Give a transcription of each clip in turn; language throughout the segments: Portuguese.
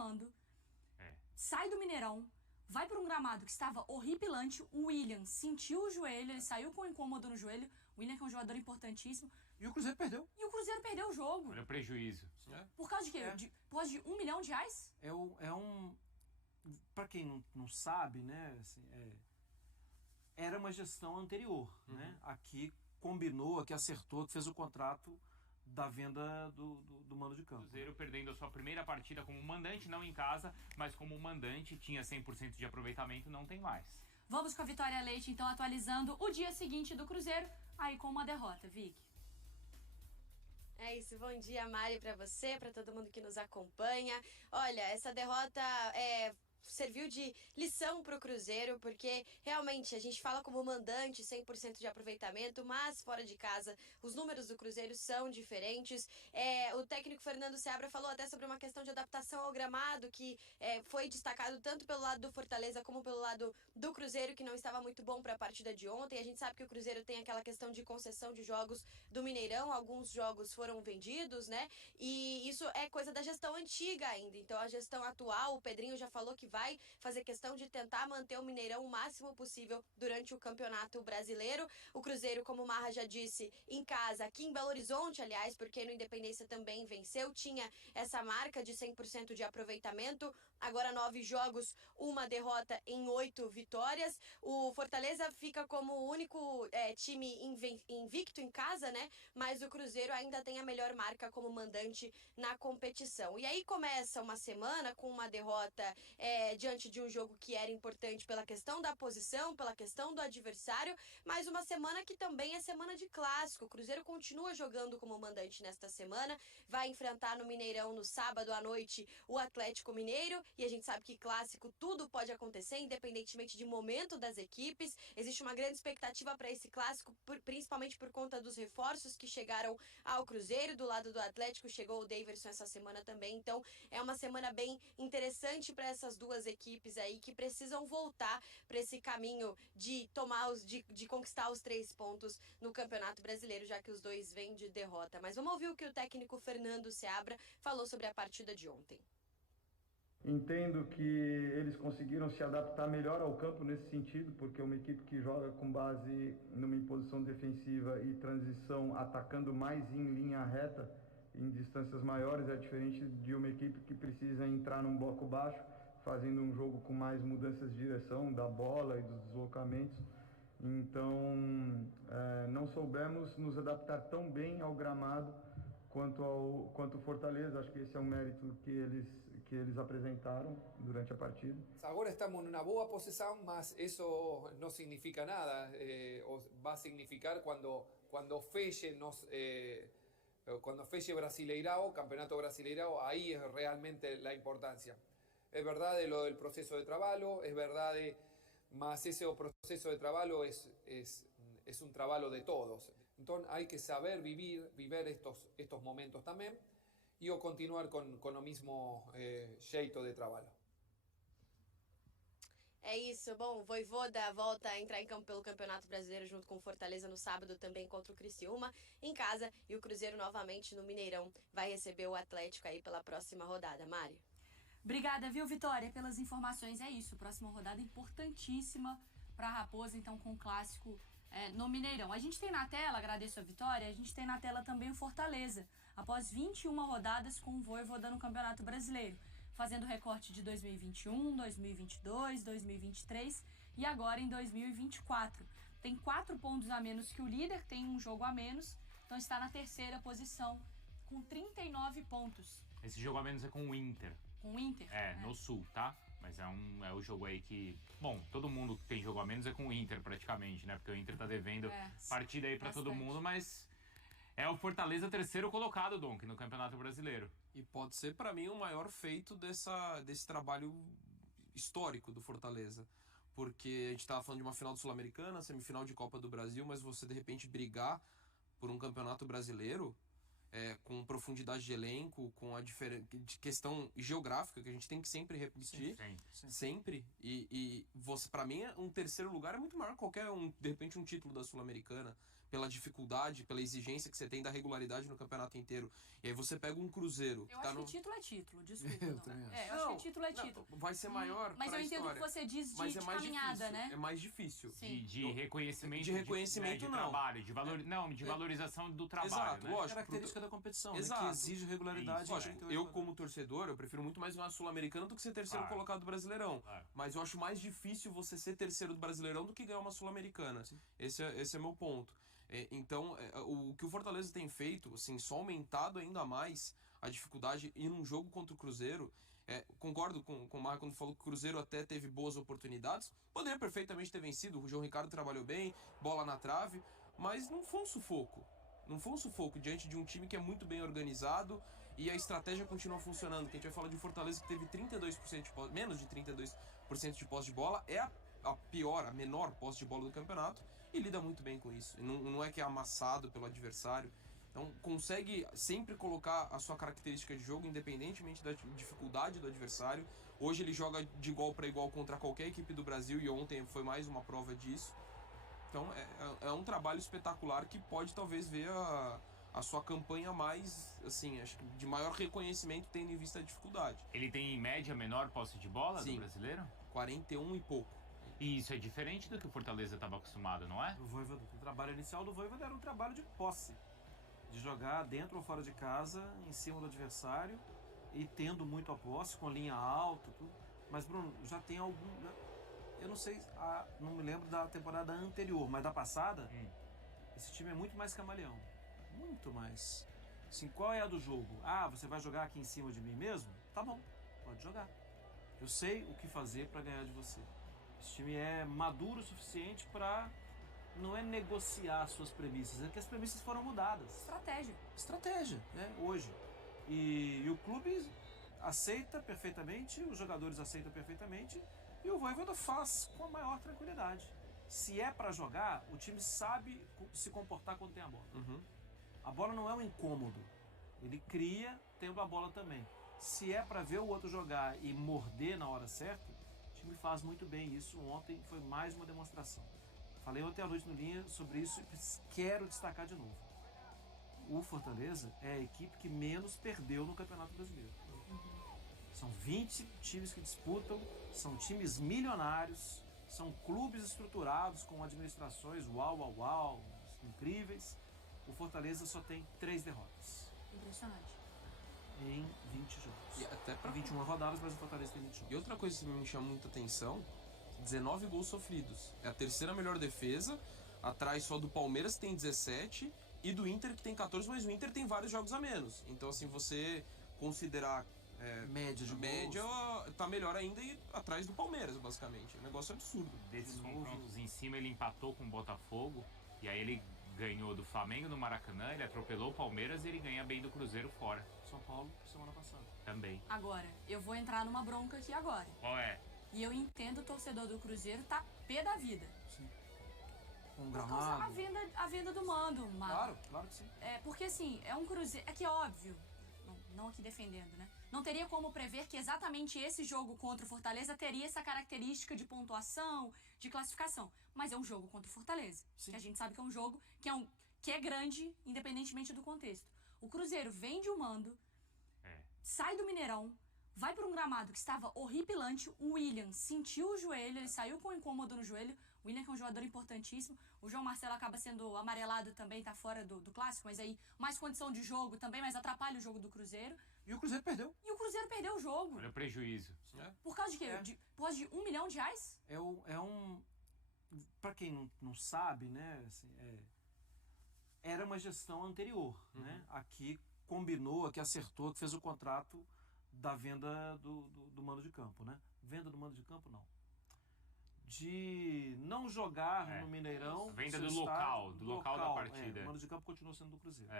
comando, sai do Mineirão, vai para um gramado que estava horripilante. O William sentiu o joelho, ele saiu com um incômodo no joelho. O William, que é um jogador importantíssimo. E o Cruzeiro perdeu. E o Cruzeiro perdeu o jogo. Olha o prejuízo. Por causa de quê? Por causa de R$1 milhão? Para quem não sabe, né? Assim, era uma gestão anterior, né? Aqui combinou, aqui acertou, que fez o contrato da venda do mando de campo. Cruzeiro perdendo a sua primeira partida como mandante, não em casa, mas como mandante, tinha 100% de aproveitamento, não tem mais. Vamos com a Vitória Leite, então, atualizando o dia seguinte do Cruzeiro, aí com uma derrota, Vicky. É isso, bom dia, Mari, para você, para todo mundo que nos acompanha. Olha, essa derrota serviu de lição para o Cruzeiro, porque realmente a gente fala como mandante, 100% de aproveitamento, mas fora de casa os números do Cruzeiro são diferentes. O técnico Fernando Seabra falou até sobre uma questão de adaptação ao gramado, que foi destacado tanto pelo lado do Fortaleza como pelo lado do Cruzeiro, que não estava muito bom para a partida de ontem. A gente sabe que o Cruzeiro tem aquela questão de concessão de jogos do Mineirão, alguns jogos foram vendidos, né? E isso é coisa da gestão antiga ainda. Então a gestão atual, o Pedrinho já falou que vai fazer questão de tentar manter o Mineirão o máximo possível durante o Campeonato Brasileiro. O Cruzeiro, como o Marra já disse, em casa, aqui em Belo Horizonte, aliás, porque no Independência também venceu, tinha essa marca de 100% de aproveitamento. Agora 9 jogos, 1 derrota em 8 vitórias. O Fortaleza fica como o único time invicto em casa, né? Mas o Cruzeiro ainda tem a melhor marca como mandante na competição. E aí começa uma semana com uma derrota diante de um jogo que era importante pela questão da posição, pela questão do adversário, mas uma semana que também é semana de clássico. O Cruzeiro continua jogando como mandante nesta semana, vai enfrentar no Mineirão no sábado à noite o Atlético Mineiro, e a gente sabe que clássico tudo pode acontecer, independentemente de momento das equipes. Existe uma grande expectativa para esse clássico, principalmente por conta dos reforços que chegaram ao Cruzeiro. Do lado do Atlético chegou o Daverson essa semana também, então é uma semana bem interessante para essas duas equipes aí que precisam voltar para esse caminho de de conquistar os 3 pontos no Campeonato Brasileiro, já que os dois vêm de derrota. Mas vamos ouvir o que o técnico Fernando Seabra falou sobre a partida de ontem. Entendo que eles conseguiram se adaptar melhor ao campo nesse sentido, porque uma equipe que joga com base numa imposição defensiva e transição atacando mais em linha reta, em distâncias maiores, é diferente de uma equipe que precisa entrar num bloco baixo, fazendo um jogo com mais mudanças de direção da bola e dos deslocamentos. Então, não soubemos nos adaptar tão bem ao gramado quanto o Fortaleza. Acho que esse é um mérito que eles apresentaram durante a partida. Agora estamos numa boa posição, mas isso não significa nada. Vai significar quando feche cuando feche Brasileirao, Campeonato Brasileirao, ahí es realmente la importancia. Es verdad de lo del proceso de trabajo, es verdad mas ese proceso de trabajo es un trabajo de todos. Entonces hay que saber vivir estos momentos también y continuar con lo mismo jeito de trabalho. É isso, bom, o Vojvoda volta a entrar em campo pelo Campeonato Brasileiro junto com o Fortaleza no sábado, também contra o Criciúma em casa, e o Cruzeiro novamente no Mineirão vai receber o Atlético aí pela próxima rodada. Mário. Obrigada, viu, Vitória, pelas informações. É isso, próxima rodada importantíssima para a Raposa, então, com o clássico no Mineirão. A gente tem na tela, agradeço a Vitória, a gente tem na tela também o Fortaleza, após 21 rodadas com o Vojvoda no Campeonato Brasileiro, fazendo recorte de 2021, 2022, 2023 e agora em 2024. Tem 4 pontos a menos que o líder, tem um jogo a menos, então está na terceira posição com 39 pontos. Esse jogo a menos é com o Inter. Com o Inter? No Sul, tá? Mas é o jogo aí que... Bom, todo mundo que tem jogo a menos é com o Inter praticamente, né? Porque o Inter tá devendo partida aí pra todo mundo, mas... É o Fortaleza terceiro colocado, Donk, no Campeonato Brasileiro. E pode ser, para mim, o maior feito desse trabalho histórico do Fortaleza. Porque a gente estava falando de uma final do Sul-Americana, semifinal de Copa do Brasil, mas você, de repente, brigar por um Campeonato Brasileiro, com profundidade de elenco, com a de questão geográfica, que a gente tem que sempre repetir. Sempre. E você, para mim, um terceiro lugar é muito maior que qualquer de repente, um título da Sul-Americana. pela dificuldade, pela exigência que você tem da regularidade no campeonato inteiro. E aí você pega um Cruzeiro... Eu acho que título é título, desculpa. Eu também acho. Eu acho que título é título. Vai ser maior Mas eu entendo o que você diz de caminhada, né? É mais difícil. De reconhecimento, de reconhecimento de não. Trabalho, de valorização do trabalho. Exato, né? lógico. Característica da competição, Exato. né? Que exige regularidade. Lógico, eu como torcedor, eu prefiro muito mais ganhar Sul-Americana do que ser terceiro colocado do Brasileirão. Mas eu acho mais difícil você ser terceiro do Brasileirão do que ganhar uma Sul-Americana. Esse é meu ponto. Então, o que o Fortaleza tem feito, assim, só aumentado ainda mais a dificuldade em um jogo contra o Cruzeiro. Concordo com o Marco quando falou que o Cruzeiro até teve boas oportunidades. Poderia perfeitamente ter vencido. O João Ricardo trabalhou bem, bola na trave, mas não foi um sufoco. Não foi um sufoco diante de um time que é muito bem organizado e a estratégia continua funcionando. Que a gente vai falar de Fortaleza que teve 32% de posse, menos de 32% de posse de bola. É a menor posse de bola do campeonato e lida muito bem com isso. Não é que é amassado pelo adversário. Então consegue sempre colocar a sua característica de jogo, independentemente da dificuldade do adversário. Hoje ele joga de igual para igual contra qualquer equipe do Brasil e ontem foi mais uma prova disso. Então é um trabalho espetacular que pode talvez ver a sua campanha mais, assim, acho que de maior reconhecimento tendo em vista a dificuldade. Ele tem em média menor posse de bola Sim, do brasileiro? 41 e pouco. E isso é diferente do que o Fortaleza estava acostumado, não é? O trabalho inicial do Vojvoda era um trabalho de posse. De jogar dentro ou fora de casa, em cima do adversário e tendo muito a posse, com linha alta, tudo. Mas, Bruno, já tem algum... Eu não sei, não me lembro da temporada anterior, mas da passada, esse time é muito mais camaleão. Muito mais. Assim, qual é a do jogo? Você vai jogar aqui em cima de mim mesmo? Tá bom, pode jogar. Eu sei o que fazer para ganhar de você. Esse time é maduro o suficiente para... Não é negociar suas premissas, é que as premissas foram mudadas. Estratégia, né? Hoje. E o clube aceita perfeitamente, os jogadores aceitam perfeitamente e o Vojvoda faz com a maior tranquilidade. Se é para jogar, o time sabe se comportar quando tem a bola. A bola não é um incômodo. Ele cria tendo a bola também. Se é para ver o outro jogar e morder na hora certa, o time faz muito bem isso. Ontem foi mais uma demonstração. Falei ontem à noite no Linha sobre isso e quero destacar de novo. O Fortaleza é a equipe que menos perdeu no Campeonato Brasileiro. São 20 times que disputam, são times milionários, são clubes estruturados com administrações incríveis. O Fortaleza só tem 3 derrotas. Impressionante. Em 20 jogos. E até pra... 21 rodadas, mas o Fortaleza tem 20 jogos. E outra coisa que me chama muita atenção, 19 gols sofridos. É a terceira melhor defesa, atrás só do Palmeiras que tem 17 e do Inter que tem 14, mas o Inter tem vários jogos a menos. Então assim, você considerar média de gols, tá melhor ainda e atrás do Palmeiras, basicamente. É um negócio absurdo. Desses confrontos em cima, ele empatou com o Botafogo e aí ele ganhou do Flamengo no Maracanã, ele atropelou o Palmeiras e ele ganha bem do Cruzeiro fora. São Paulo, semana passada. Também. Agora, eu vou entrar numa bronca aqui agora. Qual é? E eu entendo o torcedor do Cruzeiro tá pé da vida. Sim. Com Por gramado. causa a venda do mando, Marco. Claro que sim. Porque assim, é um Cruzeiro... É que é óbvio, não aqui defendendo, né? Não teria como prever que exatamente esse jogo contra o Fortaleza teria essa característica de pontuação, de classificação. Mas é um jogo contra o Fortaleza. Sim. Que a gente sabe que é um jogo que é grande, independentemente do contexto. O Cruzeiro vende o mando, sai do Mineirão, vai para um gramado que estava horripilante. O William sentiu o joelho, ele saiu com incômodo no joelho. O William, que é um jogador importantíssimo. O João Marcelo acaba sendo amarelado também, tá fora do clássico, mas aí mais condição de jogo também, mas atrapalha o jogo do Cruzeiro. E o Cruzeiro perdeu. E o Cruzeiro perdeu o jogo. Olha o prejuízo. Por causa de quê? Por causa de R$1 milhão? Pra quem não sabe, né? Assim, era uma gestão anterior, né? Aqui combinou, aqui acertou, que fez o contrato da venda do mando de campo, né? Venda do mando de campo, não. De não jogar no Mineirão. Venda do local da partida. O mando de campo continua sendo do Cruzeiro.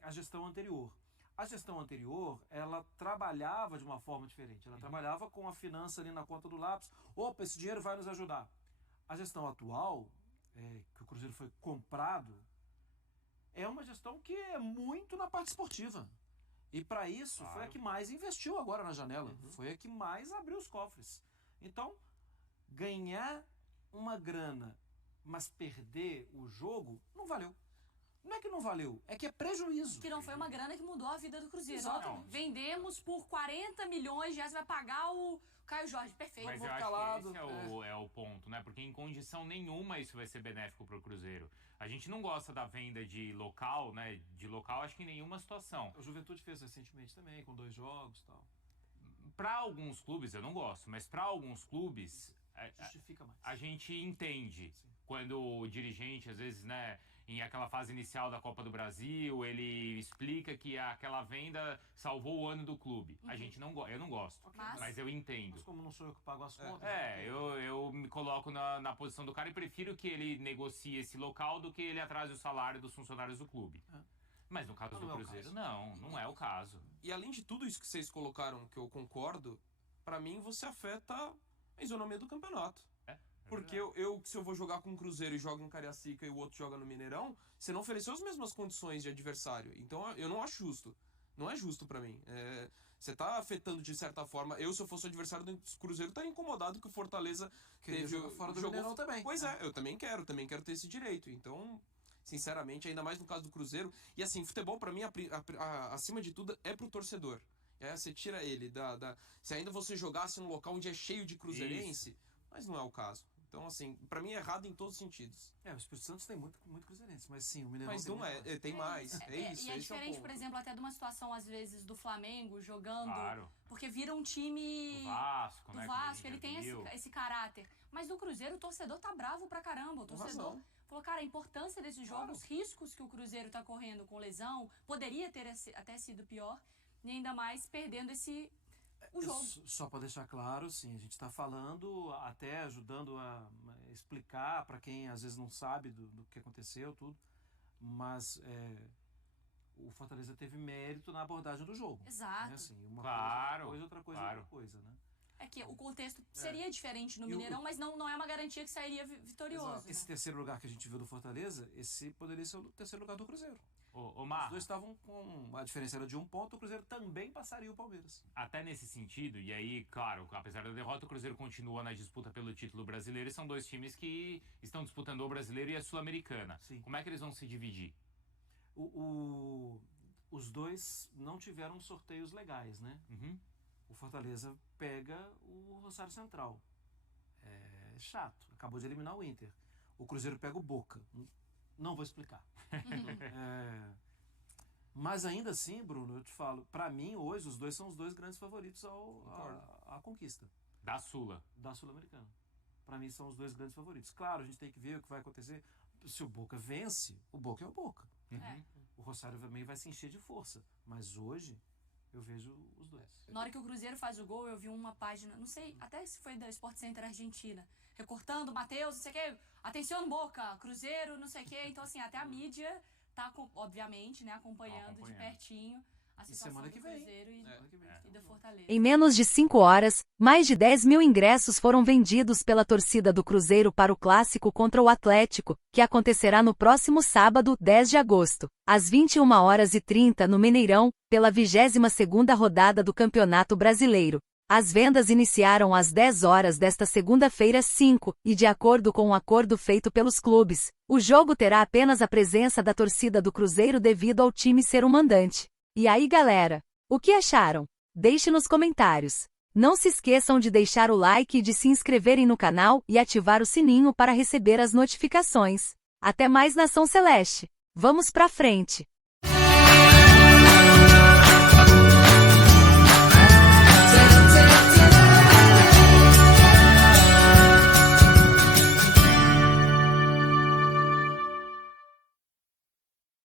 A gestão anterior. A gestão anterior, ela trabalhava de uma forma diferente. Ela trabalhava com a finança ali na conta do lápis. Opa, esse dinheiro vai nos ajudar. A gestão atual, que o Cruzeiro foi comprado, é uma gestão que é muito na parte esportiva. E para isso foi a que mais investiu agora na janela. Foi a que mais abriu os cofres. Então, ganhar uma grana Mas perder o jogo não valeu. Não é que não valeu, é que é prejuízo. Que não foi uma grana que mudou a vida do Cruzeiro. Exato. Ó, vendemos por 40 milhões, já você vai pagar o Caio Jorge. Perfeito. Mas vou eu ficar acho que esse é o ponto, né? Porque em condição nenhuma isso vai ser benéfico pro Cruzeiro. A gente não gosta da venda de local, né? De local, acho que em nenhuma situação. O Juventude fez recentemente também, com 2 jogos e tal. Para alguns clubes, eu não gosto, mas para alguns clubes, justifica mais. A gente entende. Sim. Quando o dirigente, às vezes, né, em aquela fase inicial da Copa do Brasil, ele explica que aquela venda salvou o ano do clube. A gente eu não gosto, mas eu entendo. Mas como não sou eu que pago as contas... Eu me coloco na posição do cara e prefiro que ele negocie esse local do que ele atrase o salário dos funcionários do clube. Mas no caso do Cruzeiro, não é o caso. E além de tudo isso que vocês colocaram, que eu concordo, pra mim você afeta a isonomia do campeonato. Porque se eu vou jogar com o Cruzeiro e jogo em Cariacica e o outro joga no Mineirão, você não ofereceu as mesmas condições de adversário. Então eu não acho justo. Não é justo pra mim. Você tá afetando de certa forma. Se eu fosse o adversário do Cruzeiro, estaria incomodado que o Fortaleza teve fora do Mineirão também. Pois eu também quero ter esse direito. Então, sinceramente, ainda mais no caso do Cruzeiro. E assim, futebol pra mim, acima de tudo, é pro torcedor. Você tira ele se ainda você jogasse num local onde é cheio de cruzeirense, isso. Mas não é o caso. Então, assim, pra mim é errado em todos os sentidos. O Espírito Santo tem muito cruzeirense, mas sim, o Mineirão mas não tem mais. É isso. E é diferente, por exemplo, até de uma situação, às vezes, do Flamengo jogando. Claro. Porque vira um time. Do Vasco, né? Do Vasco, ele tem esse caráter. Mas do Cruzeiro, o torcedor tá bravo pra caramba. O torcedor falou, cara, a importância desse jogo, os riscos que o Cruzeiro tá correndo com lesão, poderia ter até sido pior. E ainda mais perdendo o jogo. Só para deixar claro, sim, a gente está falando, até ajudando a explicar para quem às vezes não sabe do que aconteceu, tudo, mas o Fortaleza teve mérito na abordagem do jogo. Exato. Né? Assim, uma coisa, outra coisa, outra coisa, né? É que o contexto seria diferente no Mineirão, mas não é uma garantia que sairia vitorioso. Né? Esse terceiro lugar que a gente viu do Fortaleza, esse poderia ser o terceiro lugar do Cruzeiro. Mar, os dois estavam com a diferença era de 1 ponto, o Cruzeiro também passaria o Palmeiras. Até nesse sentido, e aí, claro, apesar da derrota, o Cruzeiro continua na disputa pelo título brasileiro e são 2 times que estão disputando o brasileiro e a Sul-Americana. Como é que eles vão se dividir? Os dois não tiveram sorteios legais, né? Uhum. O Fortaleza pega o Rosário Central. É chato, acabou de eliminar o Inter. O Cruzeiro pega o Boca. Não vou explicar. Mas ainda assim, Bruno, eu te falo, pra mim hoje os dois são os 2 grandes favoritos à conquista. Da Sula. Da Sul-Americana. Pra mim são os 2 grandes favoritos. Claro, a gente tem que ver o que vai acontecer. Se o Boca vence, o Boca é o Boca. O Rosário também vai se encher de força. Mas hoje eu vejo os 2. Na hora que o Cruzeiro faz o gol, eu vi uma página, não sei, até se foi da Sport Center Argentina, recortando, Matheus, não sei o quê, atenção Boca, Cruzeiro, não sei o quê. Então, assim, até a mídia tá, obviamente, né, acompanhando de pertinho a situação do Cruzeiro e do Fortaleza. Em menos de 5 horas, mais de 10 mil ingressos foram vendidos pela torcida do Cruzeiro para o clássico contra o Atlético, que acontecerá no próximo sábado, 10 de agosto, às 21h30 no Mineirão, pela 22ª rodada do Campeonato Brasileiro. As vendas iniciaram às 10 horas desta segunda-feira 5, e de acordo com um acordo feito pelos clubes, o jogo terá apenas a presença da torcida do Cruzeiro devido ao time ser o mandante. E aí, galera, o que acharam? Deixe nos comentários. Não se esqueçam de deixar o like e de se inscreverem no canal e ativar o sininho para receber as notificações. Até mais, Nação Celeste! Vamos pra frente!